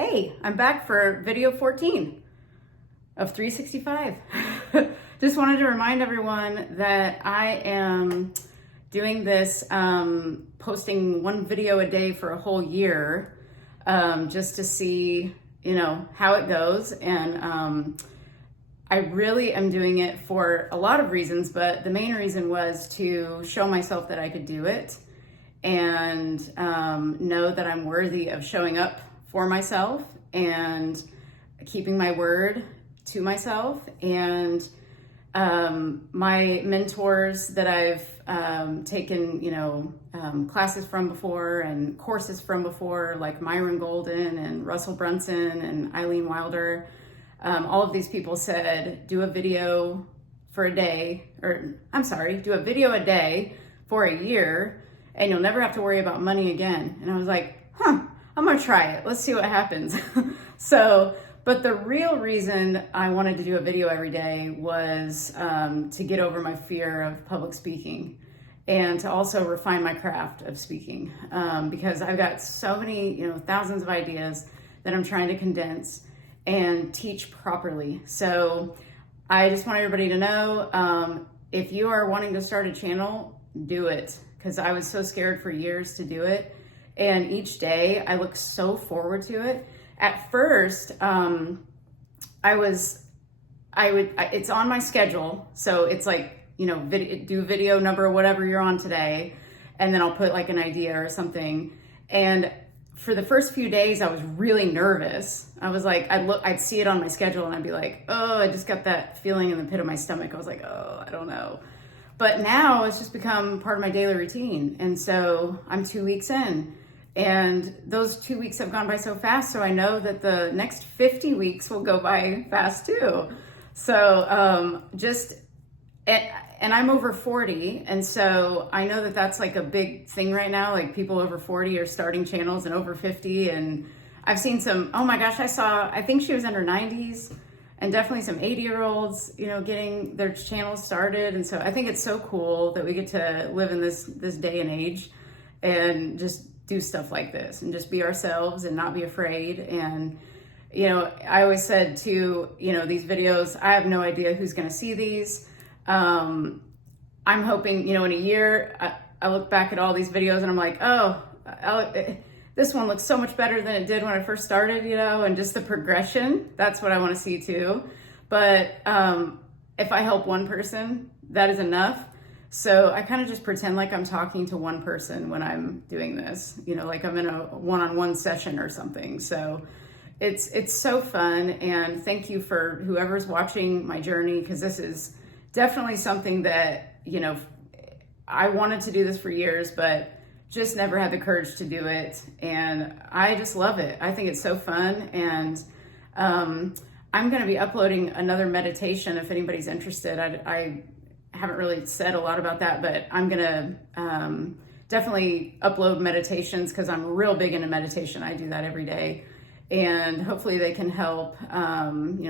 Hey, I'm back for video 14 of 365. Just wanted to remind everyone that I am doing this, posting one video a day for a whole year, just to see, how it goes. And I really am doing it for a lot of reasons, but the main reason was to show myself that I could do it and know that I'm worthy of showing up for myself and keeping my word to myself. And my mentors that I've taken, classes from before and courses from before, like Myron Golden and Brunson and Eileen Wilder, all of these people said, do a video a day for a year, and you'll never have to worry about money again. And I was like, I'm gonna try it. Let's see what happens. But the real reason I wanted to do a video every day was to get over my fear of public speaking and to also refine my craft of speaking, because I've got so many, thousands of ideas that I'm trying to condense and teach properly. So I just want everybody to know, if you are wanting to start a channel, do it, because I was so scared for years to do it. And each day I look so forward to it. At first, it's on my schedule. So it's like, do video number, whatever you're on today. And then I'll put like an idea or something. And for the first few days, I was really nervous. I was like, I'd see it on my schedule and I'd be like, oh, I just got that feeling in the pit of my stomach. I was like, oh, I don't know. But now it's just become part of my daily routine. And so I'm 2 weeks in. And those 2 weeks have gone by so fast, so I know that the next 50 weeks will go by fast too. So and I'm over 40, and so I know that that's like a big thing right now. Like people over 40 are starting channels, and over 50, and I've seen some, oh my gosh, I think she was in her 90s, and definitely some 80-year-olds, getting their channels started. And so I think it's so cool that we get to live in this day and age and just do stuff like this and just be ourselves and not be afraid. And, I always said too, these videos, I have no idea who's going to see these. I'm hoping, in a year, I look back at all these videos and I'm like, this one looks so much better than it did when I first started, and just the progression, that's what I want to see too. But if I help one person, that is enough. So I kind of just pretend like I'm talking to one person when I'm doing this, like I'm in a one-on-one session or something. So it's so fun. And thank you for whoever's watching my journey, because this is definitely something that, I wanted to do this for years, but just never had the courage to do it. And I just love it. I think it's so fun. And I'm going to be uploading another meditation if anybody's interested. I haven't really said a lot about that, but I'm gonna definitely upload meditations because I'm real big into meditation. I do that every day, and hopefully they can help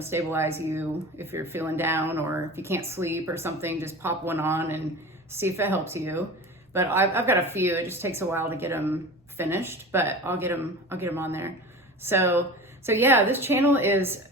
stabilize you if you're feeling down, or if you can't sleep or something, just pop one on and see if it helps you. But I've got a few. It just takes a while to get them finished, but I'll get them on there. So yeah, this channel is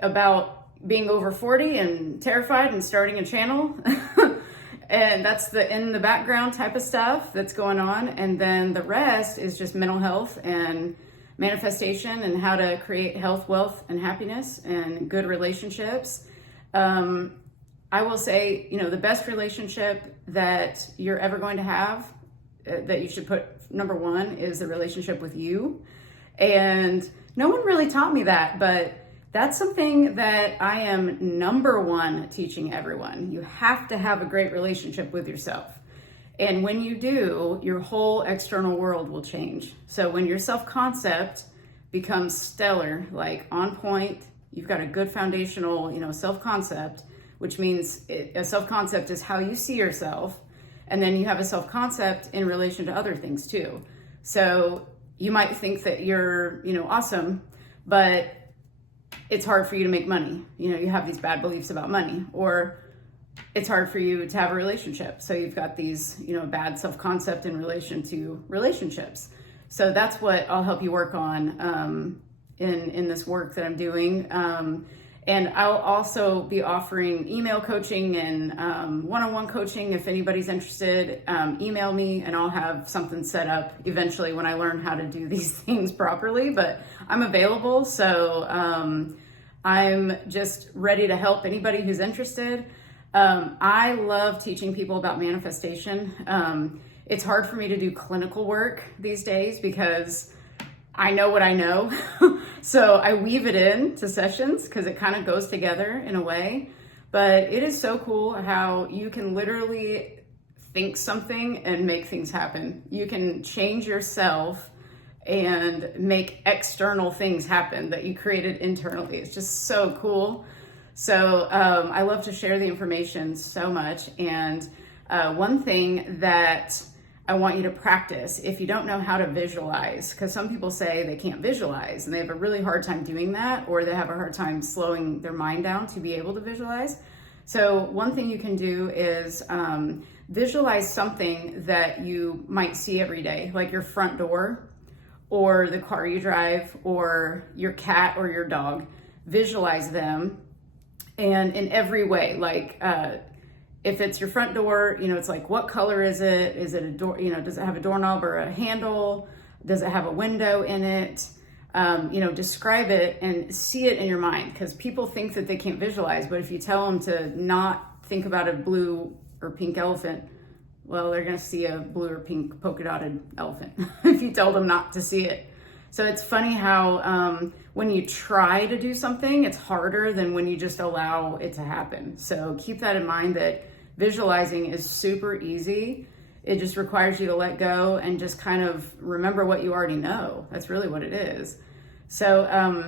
about being over 40 and terrified and starting a channel. And that's the in the background type of stuff that's going on. And then the rest is just mental health and manifestation and how to create health, wealth, and happiness and good relationships. I will say, the best relationship that you're ever going to have, that you should put number one, is the relationship with you. And no one really taught me that, but that's something that I am number one teaching everyone. You have to have a great relationship with yourself. And when you do, your whole external world will change. So when your self-concept becomes stellar, like on point, you've got a good foundational, self-concept, which means a self-concept is how you see yourself. And then you have a self-concept in relation to other things too. So you might think that you're, awesome, but it's hard for you to make money. You have these bad beliefs about money, or it's hard for you to have a relationship. So you've got these, bad self-concept in relation to relationships. So that's what I'll help you work on in this work that I'm doing. And I'll also be offering email coaching and one-on-one coaching. If anybody's interested, email me and I'll have something set up eventually when I learn how to do these things properly. But I'm available, so I'm just ready to help anybody who's interested. I love teaching people about manifestation. It's hard for me to do clinical work these days because I know what I know. So I weave it in to sessions because it kind of goes together in a way. But it is so cool how you can literally think something and make things happen. You can change yourself and make external things happen that you created internally. It's just so cool. So I love to share the information so much. And one thing that I want you to practice, if you don't know how to visualize, because some people say they can't visualize and they have a really hard time doing that, or they have a hard time slowing their mind down to be able to visualize. So one thing you can do is visualize something that you might see every day, like your front door or the car you drive or your cat or your dog. Visualize them, and in every way, like if it's your front door, it's like, what color is it? Is it a door? Does it have a doorknob or a handle? Does it have a window in it? Describe it and see it in your mind, because people think that they can't visualize, but if you tell them to not think about a blue or pink elephant, well, they're going to see a blue or pink polka dotted elephant if you tell them not to see it. So it's funny how when you try to do something, it's harder than when you just allow it to happen. So keep that in mind, that visualizing is super easy. It just requires you to let go and just kind of remember what you already know. That's really what it is. So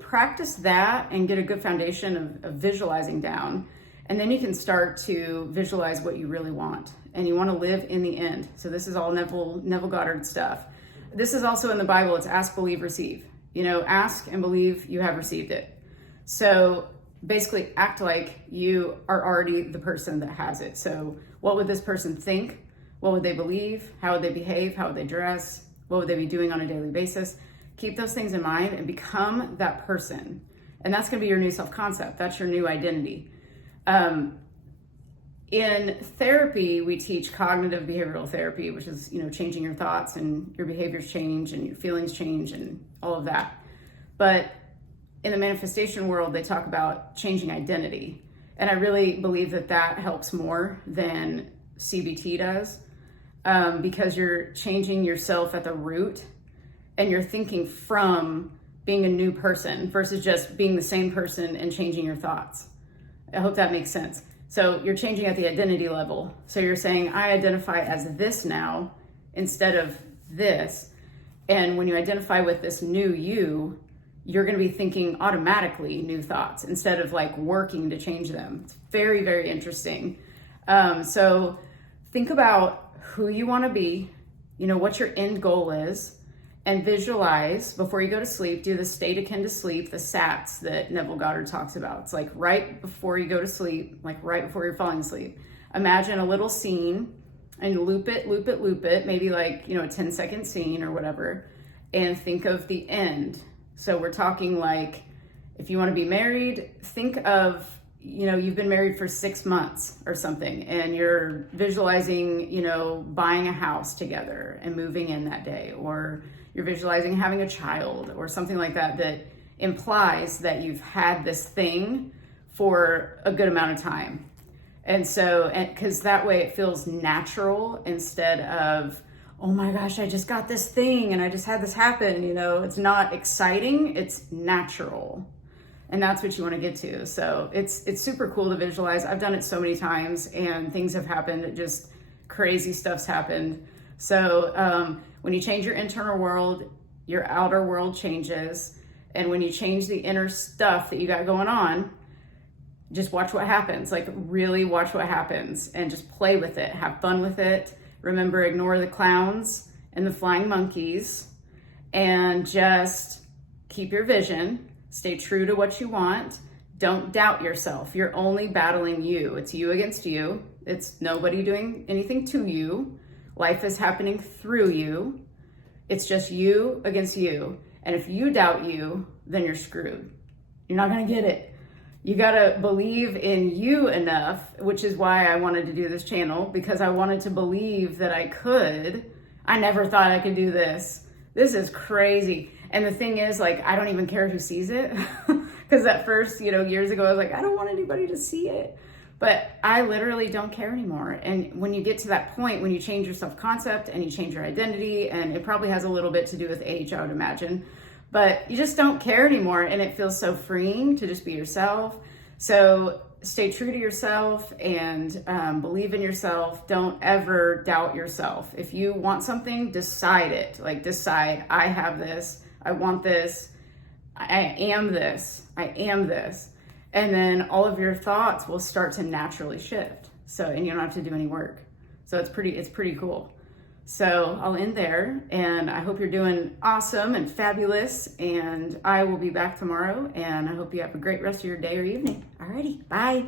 practice that and get a good foundation of visualizing down. And then you can start to visualize what you really want. And you want to live in the end. So this is all Neville Goddard stuff. This is also in the Bible. It's ask, believe, receive. Ask and believe you have received it. So basically act like you are already the person that has it. So what would this person think? What would they believe? How would they behave? How would they dress? What would they be doing on a daily basis? Keep those things in mind and become that person. And that's going to be your new self-concept. That's your new identity. In therapy, we teach cognitive behavioral therapy, which is, changing your thoughts and your behaviors change and your feelings change and all of that. But in the manifestation world, they talk about changing identity. And I really believe that helps more than CBT does, because you're changing yourself at the root and you're thinking from being a new person versus just being the same person and changing your thoughts. I hope that makes sense. So you're changing at the identity level. So you're saying, I identify as this now instead of this. And when you identify with this new you, you're going to be thinking automatically new thoughts instead of like working to change them. It's very, very interesting. So think about who you want to be, what your end goal is, and visualize before you go to sleep. Do the state akin to sleep, the SATs that Neville Goddard talks about. It's like right before you go to sleep, like right before you're falling asleep. Imagine a little scene and loop it, maybe like, a 10-second scene or whatever, and think of the end. So we're talking like, if you want to be married, think of, you've been married for 6 months or something, and you're visualizing, buying a house together and moving in that day, or you're visualizing having a child or something like that, that implies that you've had this thing for a good amount of time. And so, because that way it feels natural instead of, oh my gosh, I just got this thing and I just had this happen. It's not exciting, it's natural. And that's what you want to get to. So it's super cool to visualize. I've done it so many times and things have happened. Just crazy stuff's happened. So when you change your internal world, your outer world changes. And when you change the inner stuff that you got going on, just watch what happens. Like really watch what happens and just play with it. Have fun with it. Remember, ignore the clowns and the flying monkeys and just keep your vision. Stay true to what you want. Don't doubt yourself. You're only battling you. It's you against you. It's nobody doing anything to you. Life is happening through you. It's just you against you. And if you doubt you, then you're screwed. You're not going to get it. You got to believe in you enough, which is why I wanted to do this channel, because I wanted to believe that I could. I never thought I could do this. This is crazy. And the thing is, like, I don't even care who sees it. Because at first, years ago, I was like, I don't want anybody to see it. But I literally don't care anymore. And when you get to that point, when you change your self-concept and you change your identity, and it probably has a little bit to do with age, I would imagine, but you just don't care anymore, and it feels so freeing to just be yourself. So stay true to yourself and believe in yourself. Don't ever doubt yourself. If you want something, decide it. Like, decide, I have this, I want this, I am this, I am this. And then all of your thoughts will start to naturally shift. So, and you don't have to do any work. So it's pretty cool. So I'll end there, and I hope you're doing awesome and fabulous, and I will be back tomorrow, and I hope you have a great rest of your day or evening. Alrighty, bye.